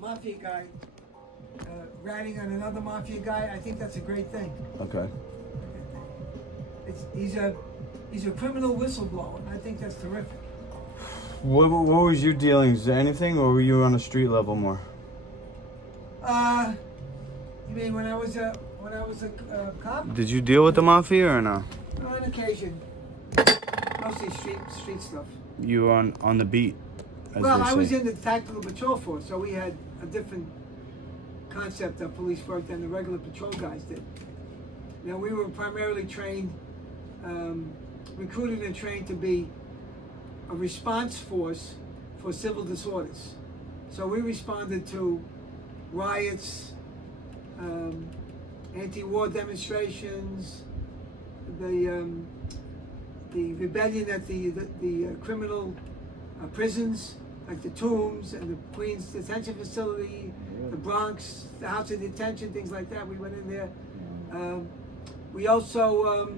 mafia guy ratting on another mafia guy, I think that's a great thing. Okay. He's a criminal whistleblower, and I think that's terrific. What was your dealings? Anything, or were you on a street level more? You mean when I was a cop? Did you deal with the mafia or no? On occasion, mostly street stuff. You were on the beat. Well, I was in the Tactical Patrol Force, so we had a different concept of police work than the regular patrol guys did. You know, we were primarily trained, recruited and trained to be a response force for civil disorders. So we responded to riots, anti-war demonstrations, the rebellion at the criminal prisons, like the Tombs and the Queens Detention Facility, the Bronx, the House of Detention, things like that. We went in there. We also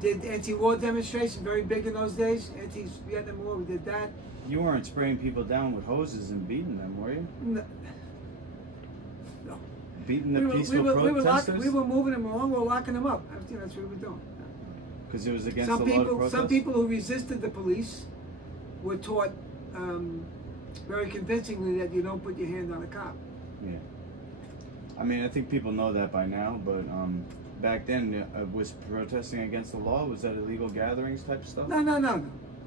did anti-war demonstrations, very big in those days. Anti-Vietnam War, we did that. You weren't spraying people down with hoses and beating them, were you? No. Beating the peaceful protesters? We were moving them along, we were locking them up. That's what we were doing. Because it was against the law to protest? Some people who resisted the police were taught very convincingly that you don't put your hand on a cop. Yeah. I mean, I think people know that by now, but back then, was protesting against the law? Was that illegal gatherings type stuff? No.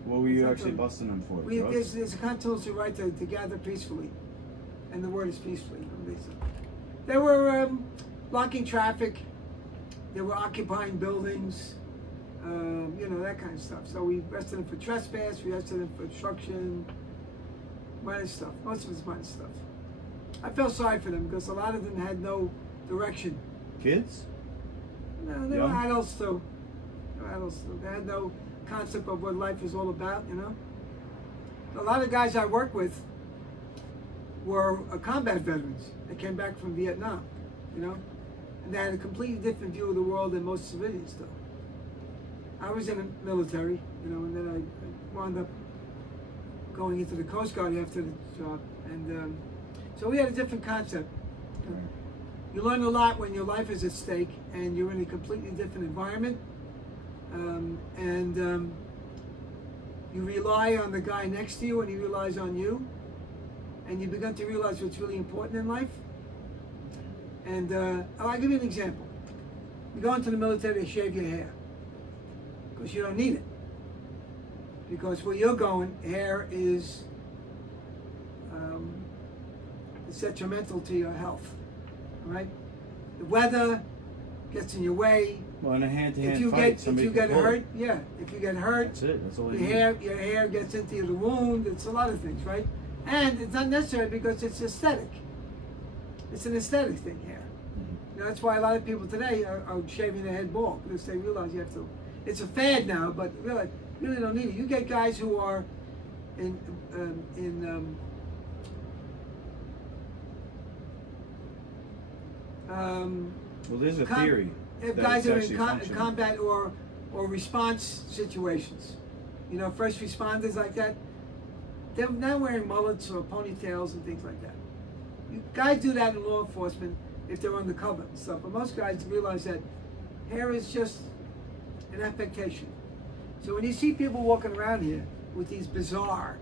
What were you actually busting them for? There's a constitutional right to gather peacefully, and the word is peacefully. They were blocking traffic. They were occupying buildings. You know, that kind of stuff. So we arrested them for trespass. We arrested them for obstruction. Minor stuff. Most of it's minor stuff. I felt sorry for them because a lot of them had no direction. Kids? No, they were adults too. They had no concept of what life is all about, you know. A lot of guys I worked with were combat veterans. They came back from Vietnam, you know, and they had a completely different view of the world than most civilians do. I was in the military, you know, and then I wound up going into the Coast Guard after the job, and so we had a different concept. You learn a lot when your life is at stake and you're in a completely different environment, and you rely on the guy next to you and he relies on you, and you begin to realize what's really important in life. And I'll give you an example. You go into the military to shave your hair because you don't need it, because where you're going, hair is it's detrimental to your health. Right? The weather gets in your way. Well, in a hand-to-hand fight, if you get hurt, yeah. If you get hurt, that's it. That's all you need. Your hair gets into the wound. It's a lot of things, right? And it's not necessary because it's aesthetic. It's an aesthetic thing here. You know, that's why a lot of people today are shaving their head bald, because they realize you have to. It's a fad now, but really don't need it. You get guys who are well, there's a theory. If guys are in combat or response situations, you know, first responders like that, they're not wearing mullets or ponytails and things like that. Guys do that in law enforcement if they're undercover and stuff, but most guys realize that hair is just an affectation. So when you see people walking around here with these bizarre,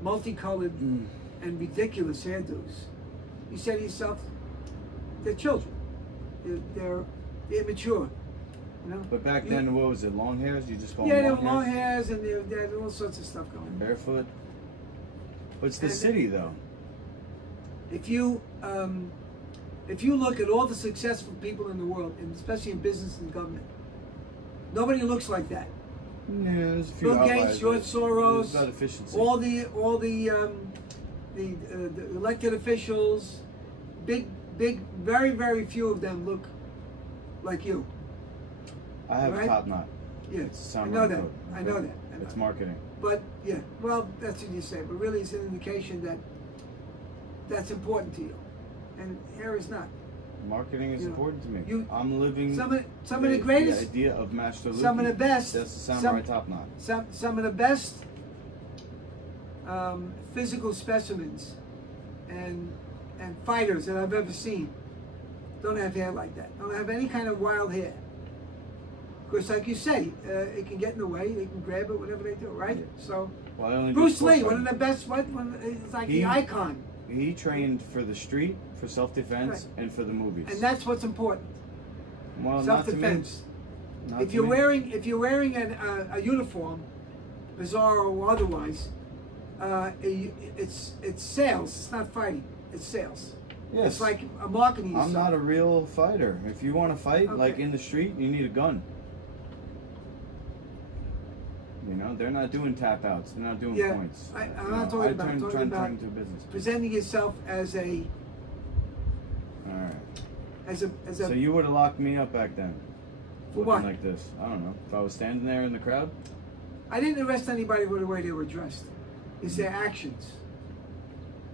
multicolored and ridiculous hairdos, you say to yourself, they're children. They're immature, you know. But back then, what was it? Long hairs? You just call them long hairs? Yeah, they were long hairs, and they had all sorts of stuff going on. Barefoot. But it's the city, though. If you look at all the successful people in the world, and especially in business and government, nobody looks like that. Yeah, there's a few Bill Gates, George Soros, about efficiency. all the elected officials, big, very, very few of them look like you. I have a top knot. Yeah, I know that. It's marketing. But yeah, well, that's what you say. But really, it's an indication that that's important to you, and hair is not. Marketing is important to me. I'm living some of the greatest. The idea of Master Luke. Some of the best. That's the samurai top knot. Some of the best physical specimens and fighters that I've ever seen don't have hair like that. Don't have any kind of wild hair. Because, like you say, it can get in the way. They can grab it, whatever they do, right? Yeah. So, Bruce Lee, one of the best. It's like the icon. He trained for the street, for self-defense, and for the movies. And that's what's important. Well, self-defense. If you're wearing a uniform, bizarre or otherwise, it's sales. It's not fighting. It's sales. Yes. It's like a marketing. I'm not a real fighter. If you want to fight, like in the street, you need a gun. You know, they're not doing tap outs. They're not doing points. I'm not talking about. I'm talking about into business. Presenting yourself as a. All right. As a. So you would have locked me up back then. For what? Like this. I don't know. If I was standing there in the crowd. I didn't arrest anybody for the way they were dressed. It's their actions.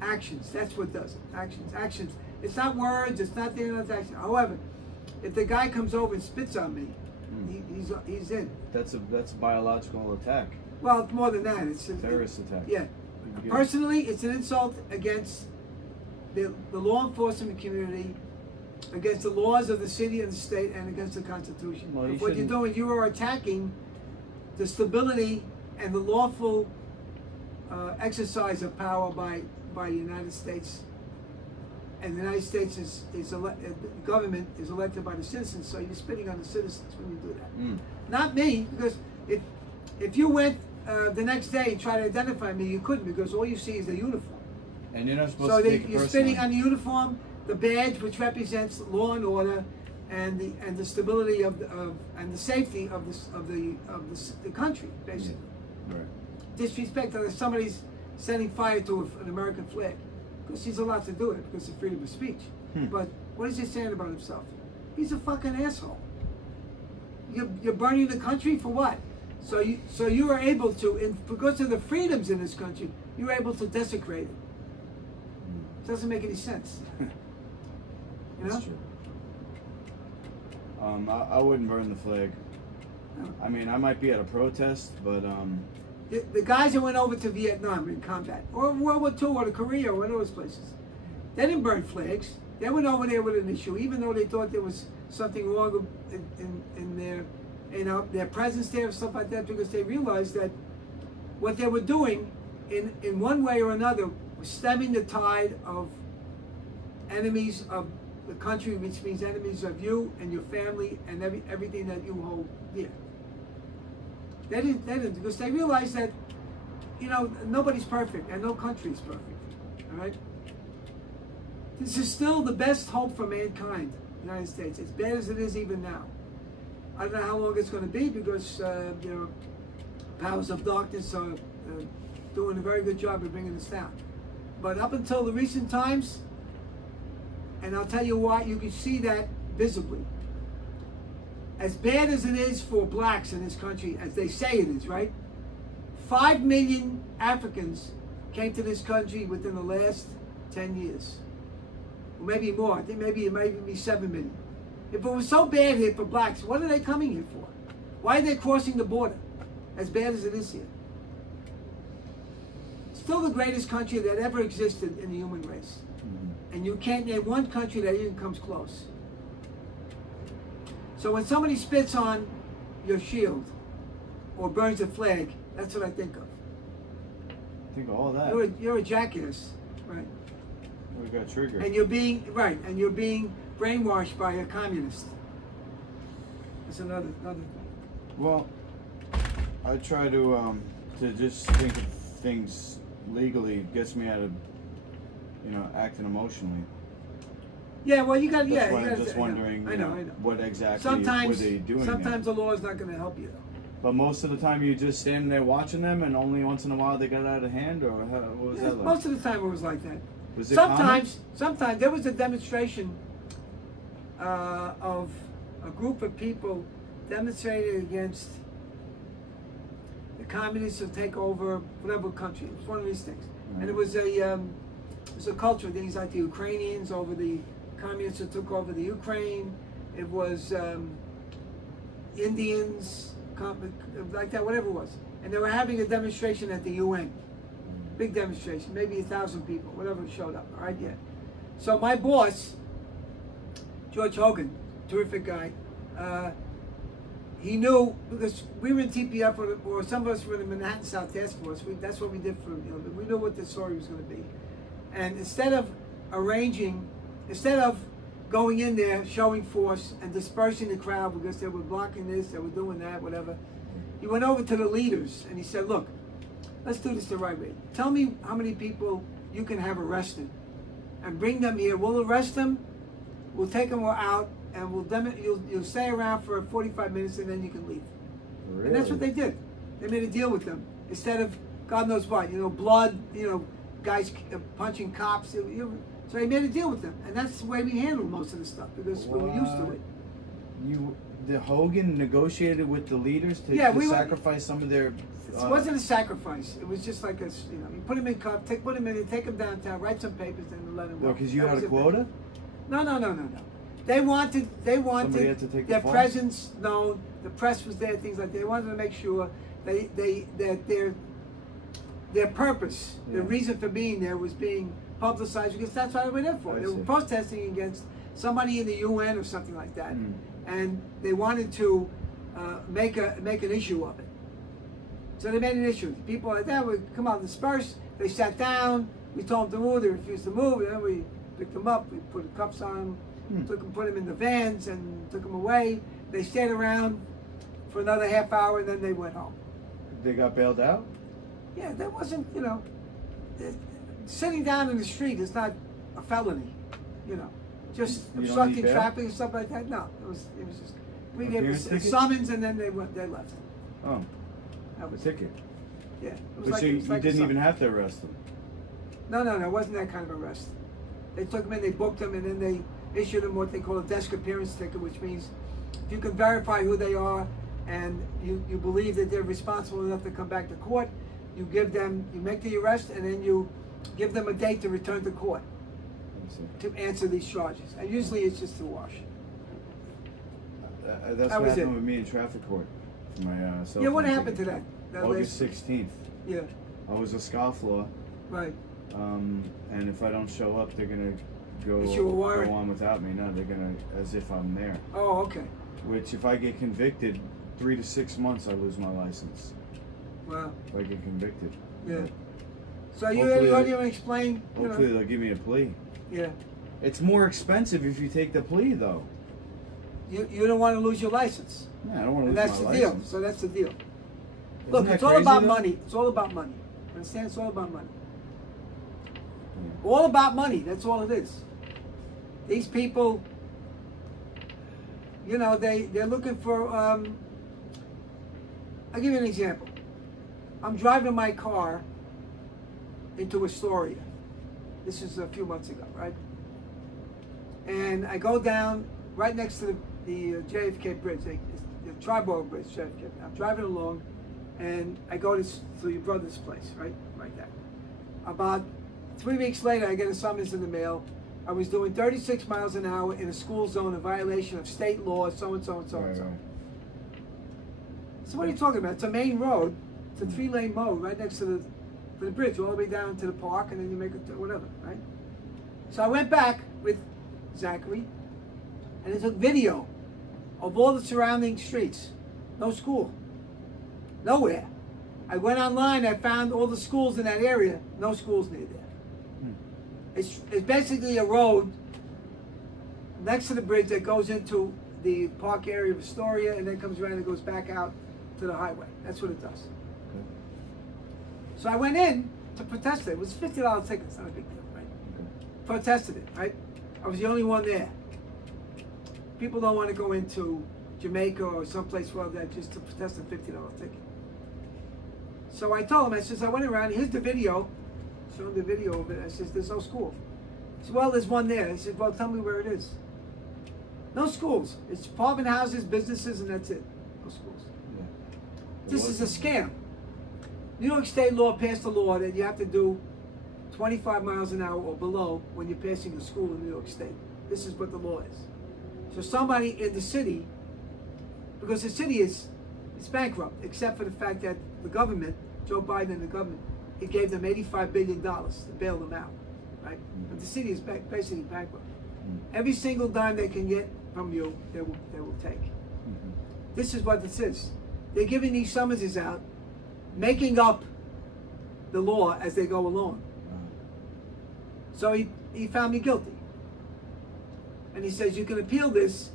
Actions. That's what does it. Actions. Actions. It's not words. It's not their action. However, if the guy comes over and spits on me, he's in. That's a biological attack. Well, it's more than that. It's a terrorist attack. Yeah. Personally, it's an insult against the law enforcement community, against the laws of the city and the state, and against the Constitution. Well, what you're doing, you are attacking the stability and the lawful exercise of power by the United States. And the United States government is elected by the citizens, so you're spitting on the citizens when you do that. Not me, because if you went the next day and tried to identify me, you couldn't, because all you see is the uniform. And you're not supposed to take it personally. You're spitting on the uniform, the badge, which represents law and order, and the stability and the safety of the country, basically. Right. Disrespect that somebody's setting fire to an American flag. Because he's allowed to do it because of freedom of speech. But what is he saying about himself? He's a fucking asshole. You're burning the country for what? So you are able to, because of the freedoms in this country, you're able to desecrate it. It doesn't make any sense. You know? That's true. I wouldn't burn the flag. No. I mean, I might be at a protest, but the guys that went over to Vietnam in combat, or World War II, or to Korea, or one of those places, they didn't burn flags. They went over there with an issue, even though they thought there was something wrong in their presence there, or stuff like that, because they realized that what they were doing, in one way or another, was stemming the tide of enemies of the country, which means enemies of you and your family and everything that you hold dear. They didn't, because they realized that, you know, nobody's perfect and no country is perfect. All right. This is still the best hope for mankind, the United States, as bad as it is even now. I don't know how long it's going to be, because you know, powers of darkness are doing a very good job of bringing us down. But up until the recent times, and I'll tell you why, you can see that visibly. As bad as it is for blacks in this country, as they say it is, right? 5 million Africans came to this country within the last 10 years. Or maybe more. I think maybe it might even be 7 million. If it was so bad here for blacks, what are they coming here for? Why are they crossing the border? As bad as it is here. Still the greatest country that ever existed in the human race. And you can't name one country that even comes close. So when somebody spits on your shield or burns a flag, that's what I think of. Think of all that. You're a jackass, right? We got triggered. And you're being brainwashed by a communist. That's another thing. Well, I try to just think of things legally. It gets me out of, you know, acting emotionally. Yeah, well, you got. That's Yeah, why I'm just wondering. I know. What exactly were they doing? Sometimes the law is not going to help you, though. But most of the time, you just stand there watching them, and only once in a while they got out of hand, or what was that like? Most of the time, it was like that. Was it sometimes there was a demonstration of a group of people demonstrating against the communists to take over whatever country. It was one of these things, and it was a culture things like the Ukrainians over the communists who took over the Ukraine. It was Indians, like that, whatever it was. And they were having a demonstration at the UN. big demonstration, maybe 1,000 people, whatever showed up. All right, yeah. So my boss, George Hogan, terrific guy. He knew, because we were in TPF, or some of us were in the Manhattan South Task Force. That's what we did for, we knew what the story was going to be. And instead of going in there, showing force and dispersing the crowd because they were blocking this, they were doing that, whatever, he went over to the leaders and he said, look, let's do this the right way. Tell me how many people you can have arrested and bring them here. We'll arrest them, we'll take them out, and you'll stay around for 45 minutes and then you can leave. Really? And that's what they did. They made a deal with them. Instead of God knows what, blood, guys punching cops. So they made a deal with them. And that's the way we handled most of the stuff because we were used to it. The Hogan negotiated with the leaders to sacrifice some of their... It wasn't a sacrifice. It was just like you put them in cuffs, put them in, take them downtown, write some papers, and let them go. Because you had a quota? No. They wanted to take their presence known. The press was there, things like that. They wanted to make sure that their purpose, the reason for being there, was being publicized because that's what they were there for. They were protesting against somebody in the UN or something like that, and they wanted to make an issue of it. So they made an issue. People like that would come out and disperse. They sat down. We told them to move. They refused to move. And then we picked them up. We put the cuffs on them. Put them in the vans and took them away. They stayed around for another half hour and then they went home. They got bailed out? Yeah, that wasn't, sitting down in the street is not a felony, just obstructing traffic and stuff like that. No, it was just, we gave a summons and then they left. Oh, that was ticket. Yeah. So you didn't even have to arrest them? No, it wasn't that kind of arrest. They took them in, they booked them, and then they issued them what they call a desk appearance ticket, which means if you can verify who they are and you believe that they're responsible enough to come back to court, you make the arrest and then you give them a date to return to court to answer these charges. And usually it's just a wash. That's what happened with me in traffic court. My what happened to that? August 16th. Yeah. I was a scofflaw. Right. And if I don't show up, they're gonna go on without me. No, they're gonna, as if I'm there. Oh, okay. Which, if I get convicted, 3 to 6 months, I lose my license. Wow. If I get convicted. Yeah. So you want to explain? Hopefully they'll give me a plea. Yeah. It's more expensive if you take the plea, though. You don't want to lose your license. Yeah, I don't want to lose my license. And that's the deal. So that's the deal. Look, it's all about money. It's all about money. Understand? It's all about money. All about money. That's all it is. These people, they're looking for, I'll give you an example. I'm driving my car into Astoria. This is a few months ago, right? And I go down right next to the JFK Bridge, the Triborough Bridge, JFK. I'm driving along, and I go to your brother's place, right there. About 3 weeks later, I get a summons in the mail. I was doing 36 miles an hour in a school zone in violation of state law, so-and-so and so-and-so. Right. So what are you talking about? It's a main road. It's a 3-lane road right next to the bridge, all the way down to the park, and then you make it whatever, right? So I went back with Zachary, and I took video of all the surrounding streets. No school. Nowhere. I went online, I found all the schools in that area. No schools near there. It's basically a road next to the bridge that goes into the park area of Astoria and then comes around and goes back out to the highway. That's what it does. Okay. So I went in to protest it. It was a $50 ticket. It's not a big deal, right? Okay. Protested it, right? I was the only one there. People don't want to go into Jamaica or someplace like that just to protest a $50 ticket. So I told him, I went around, here's the video. Showed the video of it. I says, there's no school. He said, well, there's one there. I said, well, tell me where it is. No schools. It's apartment houses, businesses, and that's it. No schools. Yeah. This is a scam. New York State law passed a law that you have to do 25 miles an hour or below when you're passing a school in New York State. This is what the law is. So somebody in the city, because the city is bankrupt, except for the fact that the government, Joe Biden and the government, he gave them $85 billion to bail them out, right? But the city is basically bankrupt. Every single dime they can get from you, they will take. This is what this is. They're giving these summonses out, making up the law as they go along. So he found me guilty. And he says, you can appeal this.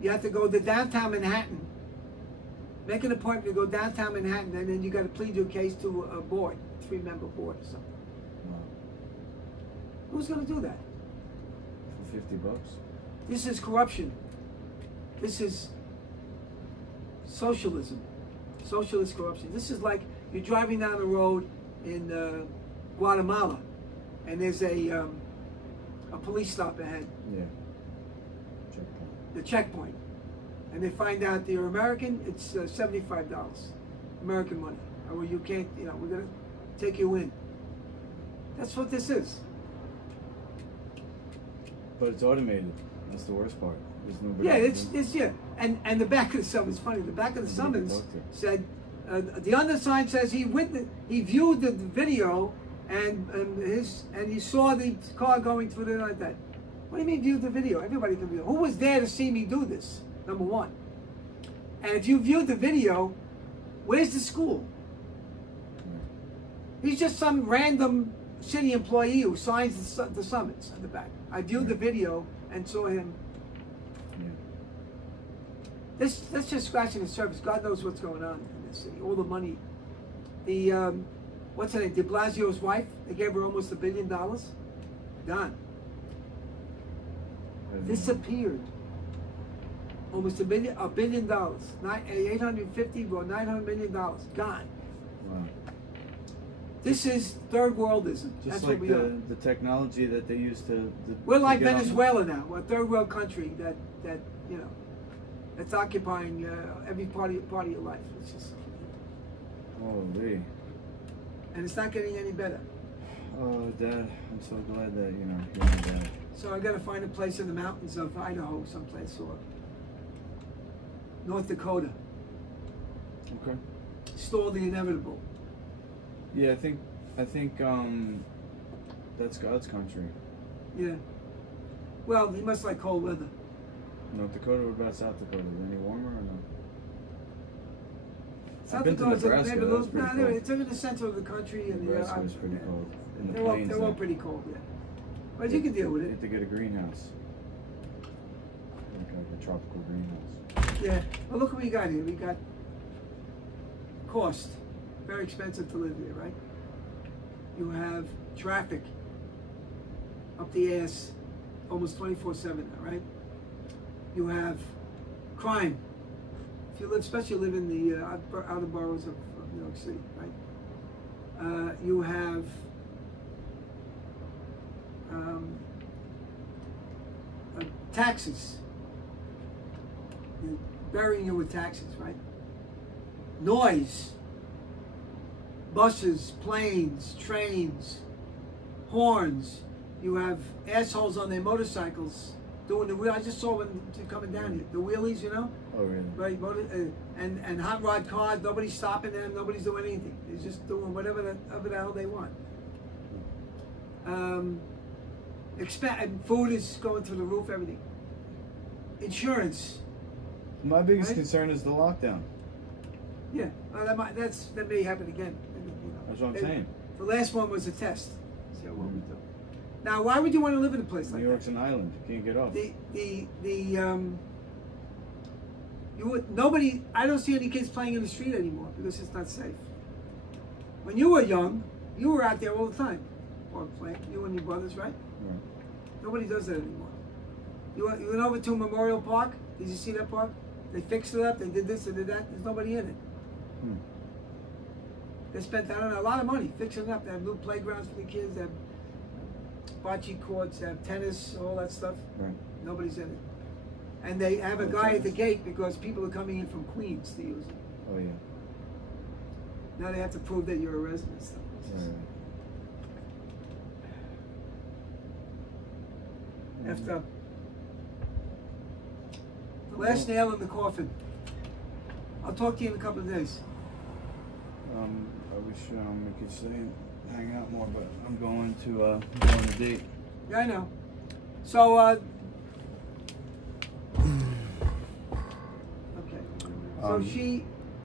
You have to go to downtown Manhattan, make an appointment to go downtown Manhattan, and then you got to plead your case to a board, 3-member board or something. Who's going to do that? For $50? This is corruption. This is socialism, socialist corruption. This is like you're driving down the road in Guatemala, and there's a police stop ahead. Yeah. The checkpoint, and they find out that you're American. It's $75, American money. Or you can't. You know, we're gonna take you in. That's what this is. But it's automated. That's the worst part. There's nobody. Yeah, it's yeah. And the back of the summons, funny. The back of the summons said the undersigned says he viewed the video and he saw the car going through the like that. What do you mean viewed the video? Everybody can view. Who was there to see me do this? Number one. And if you viewed the video, where's the school? He's just some random city employee who signs the summons on the back. I viewed the video and saw him. That's just scratching the surface. God knows what's going on in this city. All the money. The what's her name? De Blasio's wife. They gave her almost $1 billion. Gone. Disappeared. Almost $1 billion. $850 or $900 million. Gone. Wow. This is third worldism. Just That's like what we are. the technology that they use to We're like Venezuela now. We're a third world country that you know, that's occupying every part of your life. It's just. Holy. And it's not getting any better. Oh, Dad, I'm so glad that you're my dad. So I got to find a place in the mountains of Idaho, someplace, or North Dakota. Okay. Stall the inevitable. Yeah, I think that's God's country. Yeah. Well, he must like cold weather. North Dakota. What about South Dakota? Is it any warmer or no? South I've been to Nebraska. That's pretty cold. It's in the center of the country, and Nebraska was pretty cold. In the they're plains, all pretty cold, yeah. But you can deal with You it. have to get a greenhouse, like a tropical greenhouse. Yeah. Well, look what we got here. We got cost. Very expensive to live here, right? You have traffic up the ass almost 24/7 now, right? You have crime. If you live, especially live in the outer boroughs of New York City, right? You have taxes. They're burying you with taxes, right? Noise. Buses, planes, trains, horns. You have assholes on their motorcycles doing the wheel. I just saw one coming down here. The wheelies, you know? Oh, really? Right. And hot rod cars. Nobody's stopping them. Nobody's doing anything. They're just doing whatever the hell they want. And food is going through the roof. Everything. Insurance. My biggest Right? concern is the lockdown. Yeah. Well, that may happen again. That's what I'm saying. The last one was a test. So what we do. Now, why would you want to live in a place like New York's that? an island. You can't get off. Nobody. I don't see any kids playing in the street anymore because it's not safe. When you were young, you were out there all the time, or playing. You and your brothers, right? Right. Nobody does that anymore. You went over to Memorial Park. Did you see that park? They fixed it up. They did this. They did that. There's nobody in it. They spent, I don't know, a lot of money fixing it up. They have new playgrounds for the kids. They have bocce courts. They have tennis, all that stuff. Right. Nobody's in it. And they have a guy at the gate because people are coming in from Queens to use it. Oh, yeah. Now they have to prove that you're a resident. So Right. effed up. The last nail in the coffin. I'll talk to you in a couple of days. I wish we could stay hang out more, but I'm going to go on a date. Yeah, I know. So, okay. So she